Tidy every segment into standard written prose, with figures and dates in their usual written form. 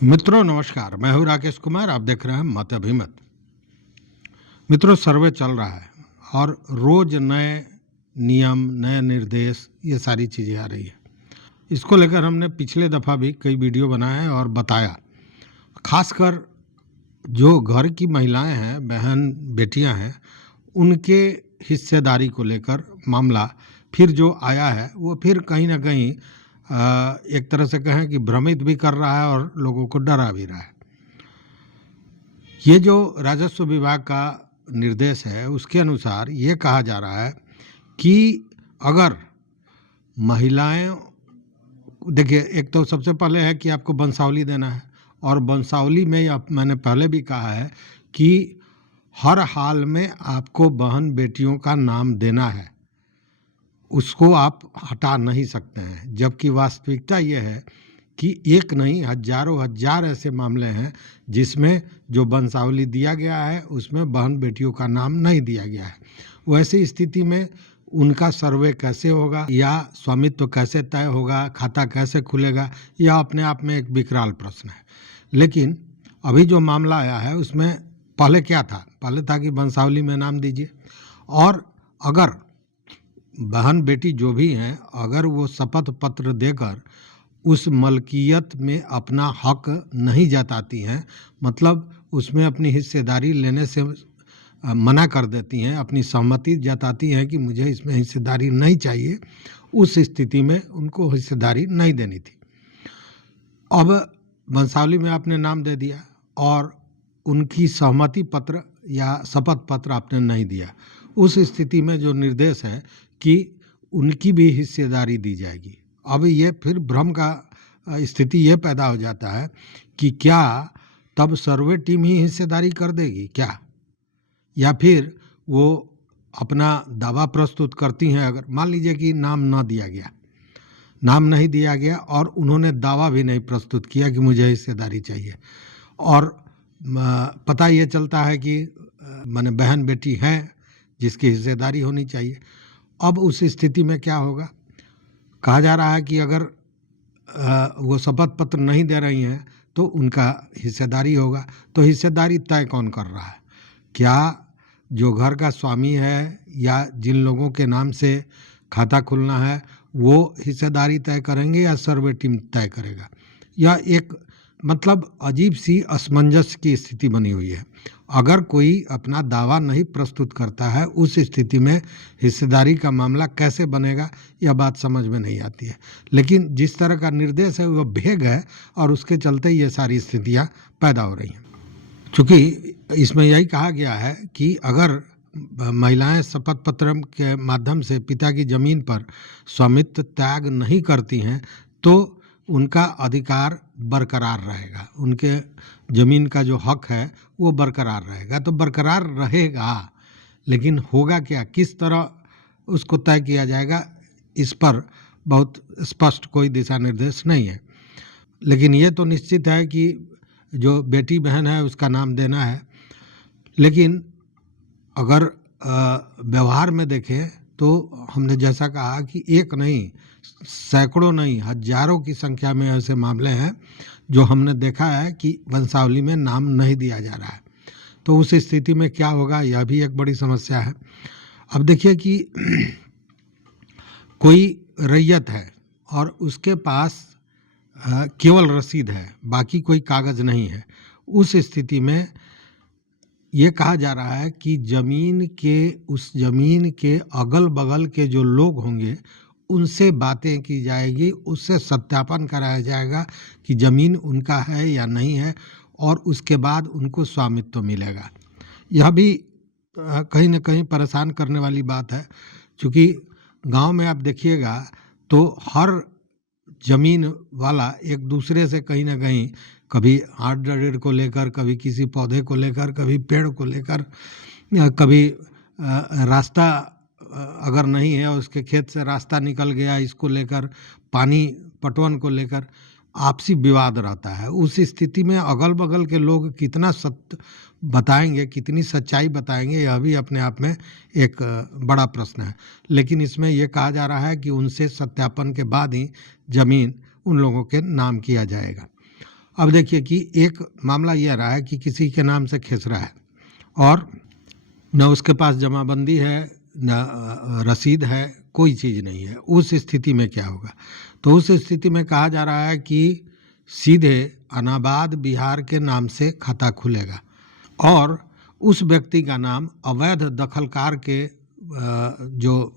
मित्रों नमस्कार, मैं हूं राकेश कुमार। आप देख रहे हैं मत अभिमत। मित्रों, सर्वे चल रहा है और रोज नए नियम, नए निर्देश, ये सारी चीज़ें आ रही है। इसको लेकर हमने पिछले दफ़ा भी कई वीडियो बनाए और बताया। खासकर जो घर की महिलाएं हैं, बहन बेटियां हैं, उनके हिस्सेदारी को लेकर मामला फिर जो आया है वो फिर कहीं ना कहीं एक तरह से कहें कि भ्रमित भी कर रहा है और लोगों को डरा भी रहा है। ये जो राजस्व विभाग का निर्देश है उसके अनुसार ये कहा जा रहा है कि अगर महिलाएं, देखिए, एक तो सबसे पहले है कि आपको वंशावली देना है, और वंशावली में मैंने पहले भी कहा है कि हर हाल में आपको बहन बेटियों का नाम देना है, उसको आप हटा नहीं सकते हैं। जबकि वास्तविकता ये है कि एक नहीं, हजारों हजार ऐसे मामले हैं जिसमें जो वंशावली दिया गया है उसमें बहन बेटियों का नाम नहीं दिया गया है। वैसी स्थिति में उनका सर्वे कैसे होगा या स्वामित्व कैसे तय होगा, खाता कैसे खुलेगा, यह अपने आप में एक विकराल प्रश्न है। लेकिन अभी जो मामला आया है उसमें पहले क्या था? पहले था कि वंशावली में नाम दीजिए, और अगर बहन बेटी जो भी हैं, अगर वो शपथ पत्र देकर उस मलकियत में अपना हक नहीं जताती हैं, मतलब उसमें अपनी हिस्सेदारी लेने से मना कर देती हैं, अपनी सहमति जताती हैं कि मुझे इसमें हिस्सेदारी नहीं चाहिए, उस स्थिति में उनको हिस्सेदारी नहीं देनी थी। अब वंशावली में आपने नाम दे दिया और उनकी सहमति पत्र या शपथ पत्र आपने नहीं दिया, उस स्थिति में जो निर्देश है कि उनकी भी हिस्सेदारी दी जाएगी। अब ये फिर भ्रम का स्थिति ये पैदा हो जाता है कि क्या तब सर्वे टीम ही हिस्सेदारी कर देगी क्या, या फिर वो अपना दावा प्रस्तुत करती हैं। अगर मान लीजिए कि नाम ना दिया गया, नाम नहीं दिया गया और उन्होंने दावा भी नहीं प्रस्तुत किया कि मुझे हिस्सेदारी चाहिए, और पता ये चलता है कि माने बहन बेटी हैं जिसकी हिस्सेदारी होनी चाहिए। अब उस स्थिति में क्या होगा? कहा जा रहा है कि अगर वो शपथ पत्र नहीं दे रही हैं तो उनका हिस्सेदारी होगा। तो हिस्सेदारी तय कौन कर रहा है? क्या जो घर का स्वामी है या जिन लोगों के नाम से खाता खुलना है वो हिस्सेदारी तय करेंगे या सर्वे टीम तय करेगा? यह एक मतलब अजीब सी असमंजस की स्थिति बनी हुई है। अगर कोई अपना दावा नहीं प्रस्तुत करता है, उस स्थिति में हिस्सेदारी का मामला कैसे बनेगा, यह बात समझ में नहीं आती है। लेकिन जिस तरह का निर्देश है वह भेग है और उसके चलते ये सारी स्थितियां पैदा हो रही हैं। चूँकि इसमें यही कहा गया है कि अगर महिलाएं शपथ पत्र के माध्यम से पिता की जमीन पर स्वामित्व त्याग नहीं करती हैं तो उनका अधिकार बरकरार रहेगा, उनके ज़मीन का जो हक है वो बरकरार रहेगा। तो बरकरार रहेगा, लेकिन होगा क्या, किस तरह उसको तय किया जाएगा, इस पर बहुत स्पष्ट कोई दिशा निर्देश नहीं है। लेकिन ये तो निश्चित है कि जो बेटी बहन है उसका नाम देना है। लेकिन अगर व्यवहार में देखें तो हमने जैसा कहा कि एक नहीं, सैकड़ों नहीं, हजारों की संख्या में ऐसे मामले हैं जो हमने देखा है कि वंशावली में नाम नहीं दिया जा रहा है। तो उस स्थिति में क्या होगा, यह भी एक बड़ी समस्या है। अब देखिए कि कोई रैयत है और उसके पास केवल रसीद है, बाकी कोई कागज़ नहीं है। उस स्थिति में ये कहा जा रहा है कि उस ज़मीन के अगल बगल के जो लोग होंगे उनसे बातें की जाएगी, उससे सत्यापन कराया जाएगा कि ज़मीन उनका है या नहीं है, और उसके बाद उनको स्वामित्व मिलेगा। यह भी कहीं न कहीं परेशान करने वाली बात है, क्योंकि गांव में आप देखिएगा तो हर ज़मीन वाला एक दूसरे से कहीं ना कहीं कभी हाथ डरेर को लेकर, कभी किसी पौधे को लेकर, कभी पेड़ को लेकर, कभी रास्ता अगर नहीं है उसके खेत से रास्ता निकल गया इसको लेकर, पानी पटवन को लेकर आपसी विवाद रहता है। उस स्थिति में अगल बगल के लोग कितना सत्य बताएंगे, कितनी सच्चाई बताएंगे, यह भी अपने आप में एक बड़ा प्रश्न है। लेकिन इसमें यह कहा जा रहा है कि उनसे सत्यापन के बाद ही ज़मीन उन लोगों के नाम किया जाएगा। अब देखिए कि एक मामला यह रहा है कि किसी के नाम से खेसरा है और न उसके पास जमाबंदी है, न रसीद है, कोई चीज़ नहीं है। उस स्थिति में क्या होगा? तो उस स्थिति में कहा जा रहा है कि सीधे अनाबाद बिहार के नाम से खाता खुलेगा और उस व्यक्ति का नाम अवैध दखलकार के जो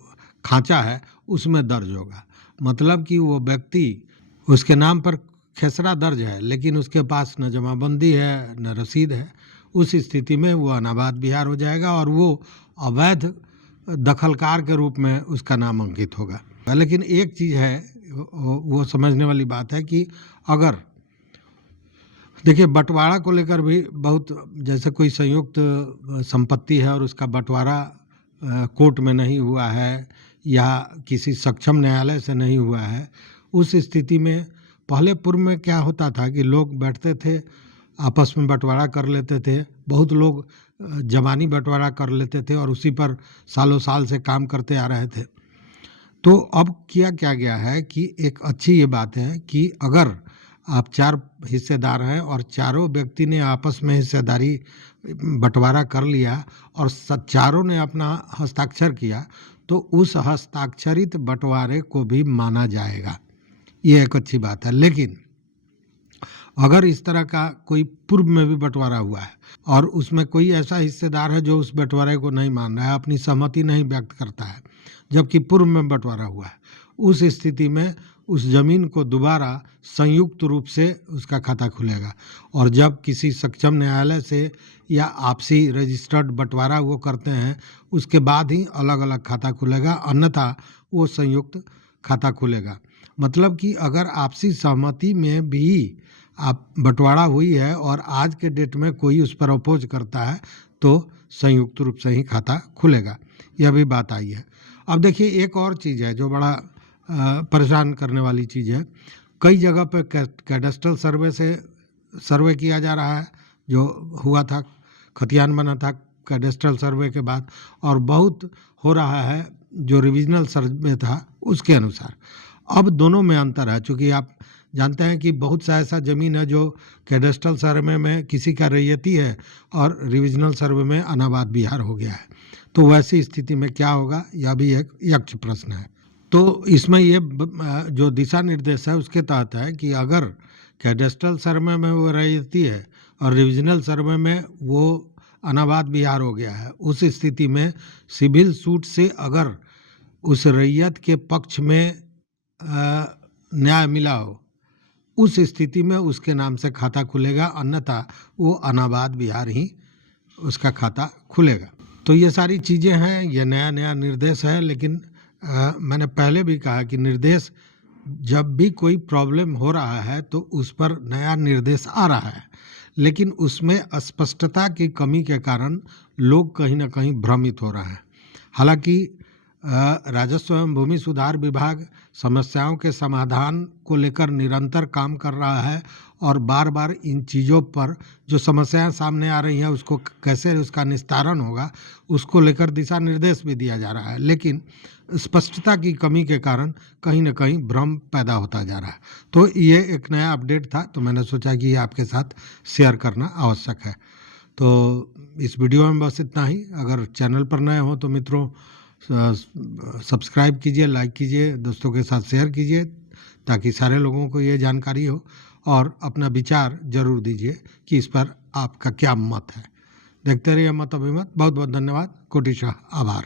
खांचा है उसमें दर्ज होगा। मतलब कि वो व्यक्ति, उसके नाम पर खेसरा दर्ज है लेकिन उसके पास न जमाबंदी है न रसीद है। उस स्थिति में वो अनाबाद बिहार हो जाएगा और वो अवैध दखलकार के रूप में उसका नाम अंकित होगा। लेकिन एक चीज़ है, वो समझने वाली बात है कि अगर देखिए बंटवारा को लेकर भी बहुत, जैसे कोई संयुक्त संपत्ति है और उसका बंटवारा कोर्ट में नहीं हुआ है या किसी सक्षम न्यायालय से नहीं हुआ है, उस स्थिति में पहले पूर्व में क्या होता था कि लोग बैठते थे, आपस में बंटवारा कर लेते थे। बहुत लोग जबानी बंटवारा कर लेते थे और उसी पर सालों साल से काम करते आ रहे थे। तो अब किया क्या गया है कि एक अच्छी ये बात है कि अगर आप 4 हिस्सेदार हैं और चारों व्यक्ति ने आपस में हिस्सेदारी बंटवारा कर लिया और चारों ने अपना हस्ताक्षर किया, तो उस हस्ताक्षरित बंटवारे को भी माना जाएगा। ये एक अच्छी बात है। लेकिन अगर इस तरह का कोई पूर्व में भी बंटवारा हुआ है और उसमें कोई ऐसा हिस्सेदार है जो उस बंटवारे को नहीं मान रहा है, अपनी सहमति नहीं व्यक्त करता है, जबकि पूर्व में बंटवारा हुआ है, उस स्थिति में उस जमीन को दोबारा संयुक्त रूप से उसका खाता खुलेगा और जब किसी सक्षम न्यायालय से या आपसी रजिस्टर्ड बंटवारा वो करते हैं उसके बाद ही अलग अलग खाता खुलेगा, अन्यथा वो संयुक्त खाता खुलेगा। मतलब कि अगर आपसी सहमति में भी आप बंटवारा हुई है और आज के डेट में कोई उस पर अपोज करता है तो संयुक्त रूप से ही खाता खुलेगा। यह भी बात आई है। अब देखिए एक और चीज़ है जो बड़ा परेशान करने वाली चीज़ है। कई जगह पे कैडेस्ट्रल सर्वे से सर्वे किया जा रहा है, जो हुआ था, खतियान बना था कैडेस्ट्रल सर्वे के बाद, और बहुत हो रहा है जो रिविजनल सर्वे था उसके अनुसार। अब दोनों में अंतर है, चूँकि आप जानते हैं कि बहुत सा ऐसा ज़मीन है जो कैडेस्ट्रल सर्वे में किसी का रैयती है और रिविजनल सर्वे में अनाबाद बिहार हो गया है। तो वैसी स्थिति में क्या होगा, यह भी एक यक्ष प्रश्न है। तो इसमें ये जो दिशा निर्देश है उसके तहत है कि अगर कैडेस्ट्रल सर्वे में वो रैयती है और रिविजनल सर्वे में वो अनाबाद बिहार हो गया है, उस स्थिति में सिविल सूट से अगर उस रैयत के पक्ष में न्याय मिला हो, उस स्थिति में उसके नाम से खाता खुलेगा, अन्यथा वो अनाबाद बिहार ही उसका खाता खुलेगा। तो ये सारी चीज़ें हैं, ये नया निर्देश है। लेकिन मैंने पहले भी कहा कि निर्देश, जब भी कोई प्रॉब्लम हो रहा है तो उस पर नया निर्देश आ रहा है, लेकिन उसमें स्पष्टता की कमी के कारण लोग कहीं ना कहीं भ्रमित हो रहे हैं। हालांकि राजस्व एवं भूमि सुधार विभाग समस्याओं के समाधान को लेकर निरंतर काम कर रहा है और बार बार इन चीज़ों पर जो समस्याएं सामने आ रही हैं उसको कैसे उसका निस्तारण होगा उसको लेकर दिशा निर्देश भी दिया जा रहा है। लेकिन स्पष्टता की कमी के कारण कहीं ना कहीं भ्रम पैदा होता जा रहा है। तो ये एक नया अपडेट था, तो मैंने सोचा कि ये आपके साथ शेयर करना आवश्यक है। तो इस वीडियो में बस इतना ही। अगर चैनल पर नए हो तो मित्रों सब्सक्राइब कीजिए, लाइक कीजिए, दोस्तों के साथ शेयर कीजिए ताकि सारे लोगों को ये जानकारी हो, और अपना विचार जरूर दीजिए कि इस पर आपका क्या मत है। देखते रहिए मत अभिमत। बहुत बहुत धन्यवाद, कोटिशः आभार।